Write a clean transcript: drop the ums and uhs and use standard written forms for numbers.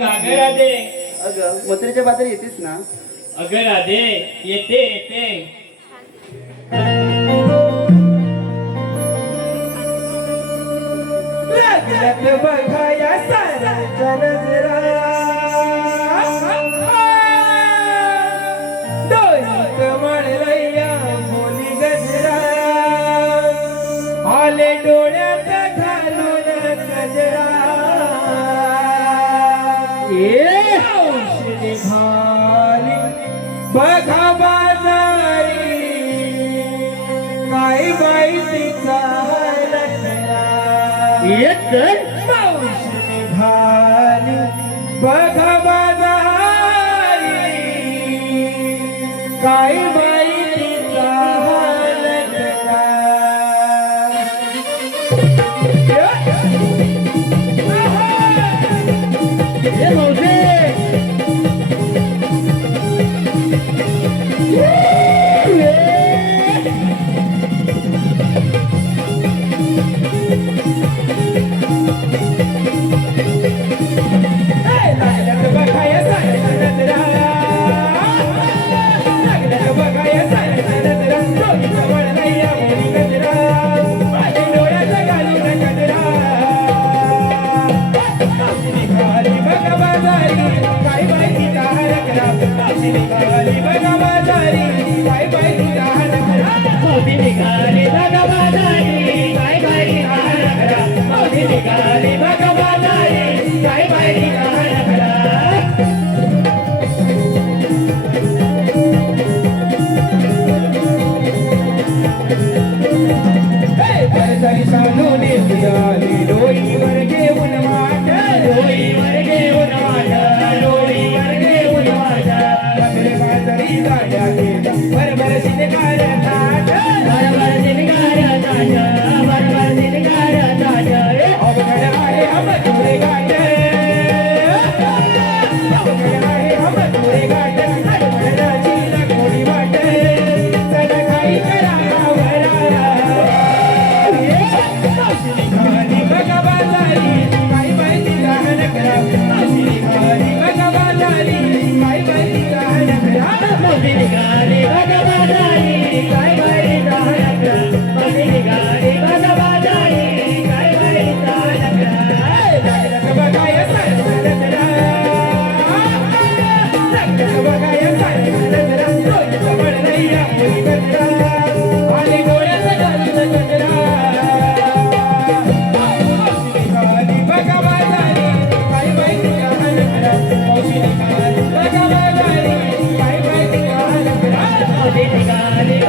मग अगं राधे, अगं मथुरेच्या बाजारी येतेस ना? अगं राधे, येते येते. लागल्यात बघाया साऱ्यांच्या नजरा, डोईत मळलया मोली गजरा, आले डोळ्यात घालून गजरा, ये औषधी भाली बघा बाजारी, काय बाई तिचा एक औषधी भाली बघा बाजारी, काय बाई तिचा लटका. हे भाऊजी गाले